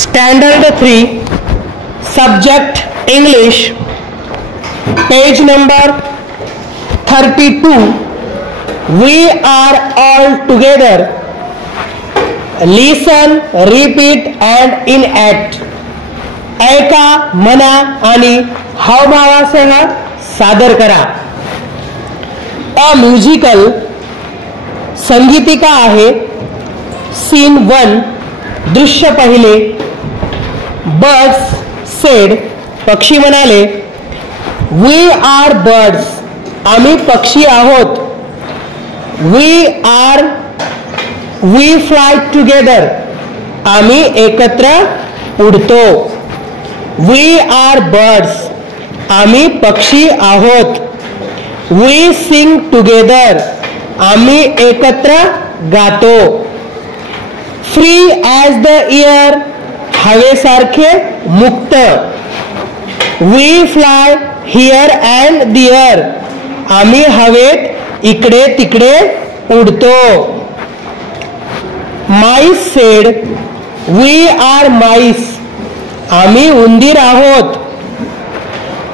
Standard 3, Subject English, page number 32. We are all together. Listen, repeat and enact. ऐका, म्हणा आणि हावभावासह सादर करा. अ म्युझिकल संगीतिका आहे. सीन 1, दृश्य पहिले. बर्ड्स सेड, पक्षी म्हणाले. वी आर बर्ड्स, आम्ही पक्षी आहोत. वी फ्लाय टुगेदर, आम्ही एकत्र उडतो. वी आर बर्ड्स, आम्ही पक्षी आहोत. वी सिंग टुगेदर, आम्ही एकत्र गातो. फ्री ॲज द एअर, हवेसारखे मुक्त. We fly here and there, आम्ही हवेत इकडे तिकडे उडतो. Mice said, we are mice, आम्ही उंदीर आहोत.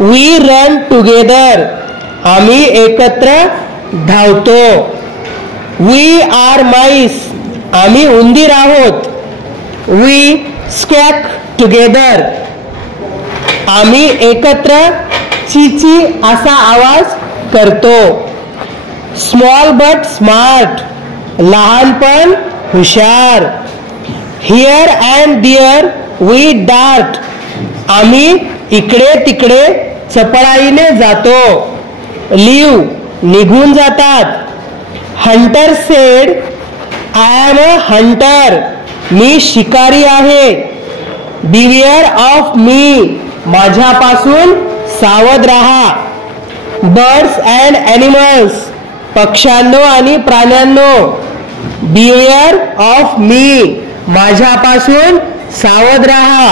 वी रन टुगेदर, आम्ही एकत्र धावतो. वी आर माईस, आम्ही उंदीर आहोत. वी स्क्वॅक टुगेदर, आम्ही एकत्र चीची असा आवाज करतो. स्मॉल बट स्मार्ट, लहान पण हुशार. Here and there we dart, आम्ही इकडे तिकडे चपळाईने जातो. लिव्ह, निघून जातात. Hunter said, I am a hunter, मी शिकारी आहे. बिवेअर ऑफ मी, माझ्यापासून सावध राहा. बर्ड्स अँड ॲनिमल्स, पक्ष्यांनो आणि प्राण्यांनो. बिवेअर ऑफ मी, माझ्यापासून सावध राहा.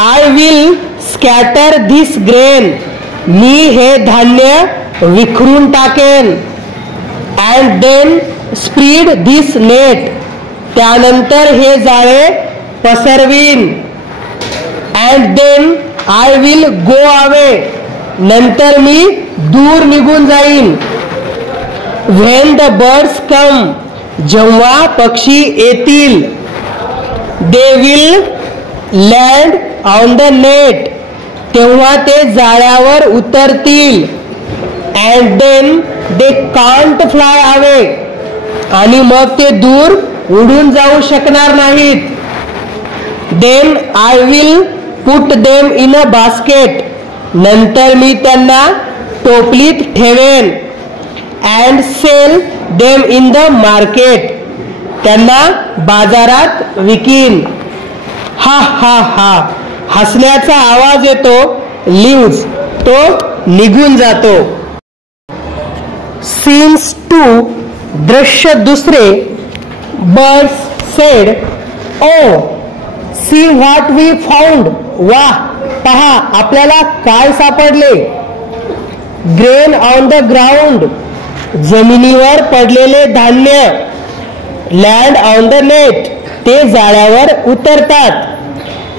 I will scatter this grain, मी हे धान्य विखरून टाकेन. And then spread this net, त्यानंतर हे जाळे पसरवीन. And then I will go away, नंतर मी दूर निघून जाईन. व्हेन द बर्ड्स कम, जेव्हा पक्षी येतील. They will land on the net, तेव्हा ते जाळ्यावर उतरतील. And then they can't fly away, आणि मग ते दूर उडून जाऊ शकणार नाहीत. Then I will put them in a basket, नंतर मी त्यांना टोपलीत ठेवेन. And sell them in the market, त्यांना बाजारात विकीन. हा हा हा, हसण्याचा आवाज येतो. लिव्ज, तो निघून जातो. सीन्स 2, दृश्य दुसरे. Birds said, oh see what we found, वाह, पहा आपल्याला काय सापडले. ग्रेन ऑन द ग्राउंड, जमिनीवर पडलेले धान्य. लँड ऑन द नेट, ते जाळ्यावर उतरतात.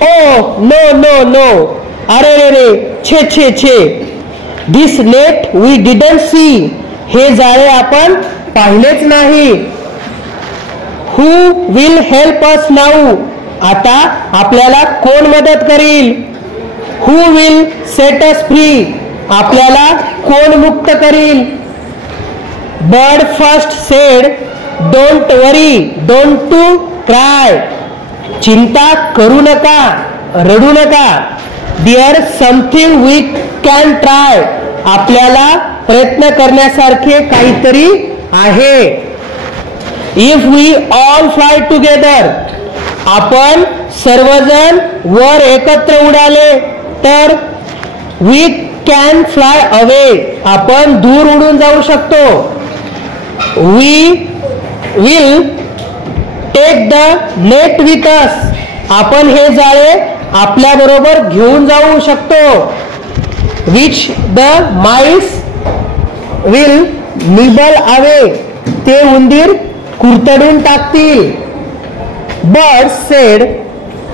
ओ नो नो नो, अरे रे रे, छे छे छे. This net we didn't see, हे जाळे आपण पाहिलेच नाही. Who will help us now, आता आपल्याला कोण मदत करील. Who will set us free, आपल्याला कोण मुक्त करील. Bird first said, don't worry, don't to cry, चिंता करू नका, रडू नका. There something we can try, आपल्याला प्रयत्न करण्यासारखे काहीतरी आहे. If we all fly together, आपण सर्वजण वर एकत्र उडाले तर. वी कॅन फ्लाय अवे, आपण दूर उडून जाऊ शकतो. We will take the net with us, आपण हे जाळे आपल्या बरोबर घेऊन जाऊ शकतो. Which the mice will nibble away, ते उंदीर कुरतडून टाकतील. Birds said,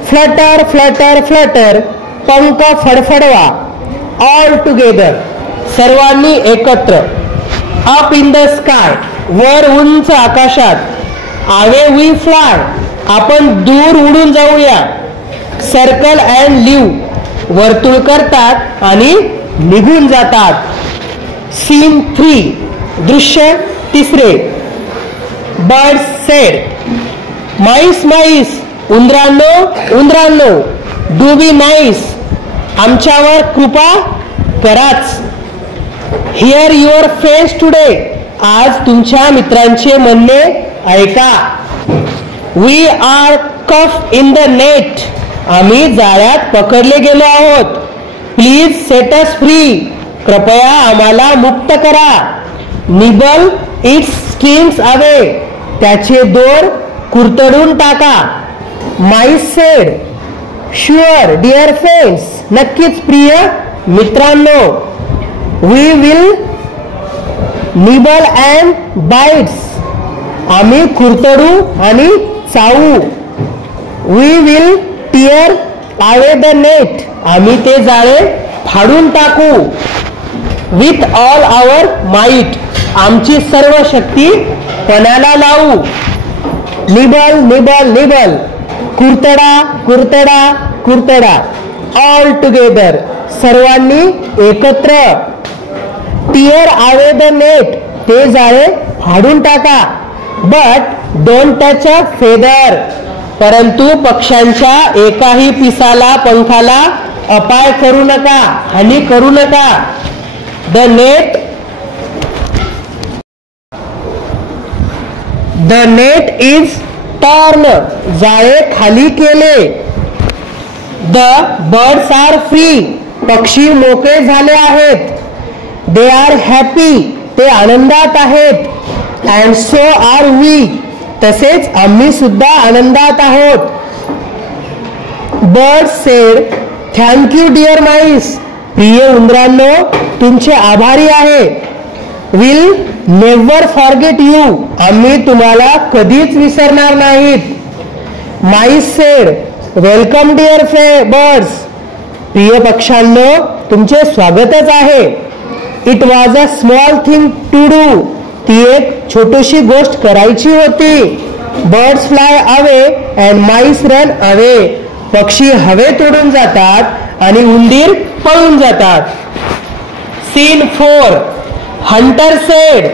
flutter flutter flutter, पंख फडफडवा. ऑल टुगेदर, सर्वांनी एकत्र. अप इन द स्काय, वर उंच आकाशात. अवे वी फ्लाय, आपण दूर उडून जाऊया. सर्कल अँड लिव्ह, वर्तुळ करतात आणि निघून जातात. सीन 3, दृश्य 3. बर्ड्स सेड, माईस माईस, उंदरांनो उंदरांनो. डू बी नाईस, आमच्यावर कृपा कराच. हिअर युअर फ्रेंड्स टुडे, आज तुमच्या मित्रांचे म्हणणे ऐका. We are caught in the net, आम्ही जाळ्यात पकडले गेलो आहोत. प्लीज सेट अस फ्री, कृपया आम्हाला मुक्त करा. निबल इट्स स्ट्रिंग्स अवे, त्याचे दोर कुरतडून टाका. Mice said, sure dear friends, नक्कीच प्रिय मित्रांनो. We will nibble and bites, आम्ही कुरतडू आणि चावू. We will tear away the net, आम्ही ते जाळे फाडून टाकू. विथ ऑल आवर माइट, आमची सर्व शक्ती पणाला लावू. निबल निबल निबल, कुरतडा कुरतडा कुरतडा. ऑल टुगेदर, सर्वांनी एकत्र. टिअर अवे द नेट, ते जाळे फाडून टाका. But don't touch a feather, परंतु पक्ष्यांच्या एकाही पिसाला पंखाला अपाय करू नका, हानी करू नका. द नेट इज टर्न, जाळे खाली केले. द बर्ड्स आर फ्री, पक्षी मोकळे झाले आहेत. दे आर हॅपी, ते आनंदात आहेत. अँड सो आर वी, तसेच आम्ही सुद्धा आनंदात आहोत. Bird said, thank you dear mice, प्रिय उंदरांनो तुमचे आभारी आहे. विल नेव्हर फॉरगेट यू, आम्ही तुम्हाला कधीच विसरणार नाहीत. Mice said, welcome dear birds, प्रिय पक्ष्यांनो तुमचे स्वागतच आहे. It was a small thing to do, ती एक छोटीशी गोष्ट करायची होती. Birds fly away and mice run away, पक्षी हवेत उडून जातात आणि उंदीर पळून जातात. Scene 4, hunter said,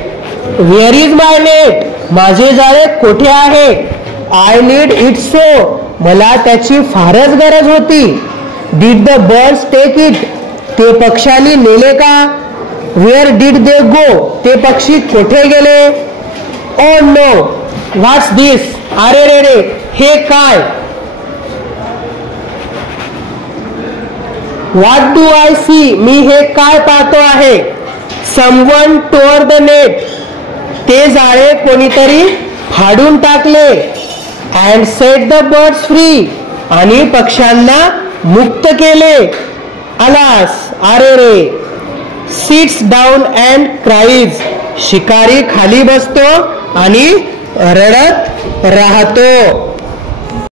where is my net, माझे जाळे कोठे आहे. आय नीड इट सो, मला त्याची फारच गरज होती. Did the birds take it, ते पक्ष्यांनी नेले का. वेअर डिड दे गो, ते पक्षी कोठे गेले. ओ नो, व्हॉट्स दिस, अरे रे रे, हे काय. व्हॉट डू आय सी, मी हे काय पाहतो आहे. समवन टोअर द नेट, ते जाळे कोणीतरी फाडून टाकले. And set the birds free, आणि पक्ष्यांना मुक्त केले. अलास, अरे रे. सिट्स डाऊन अँड क्राईज, शिकारी खाली बसतो आणि रडत राहतो.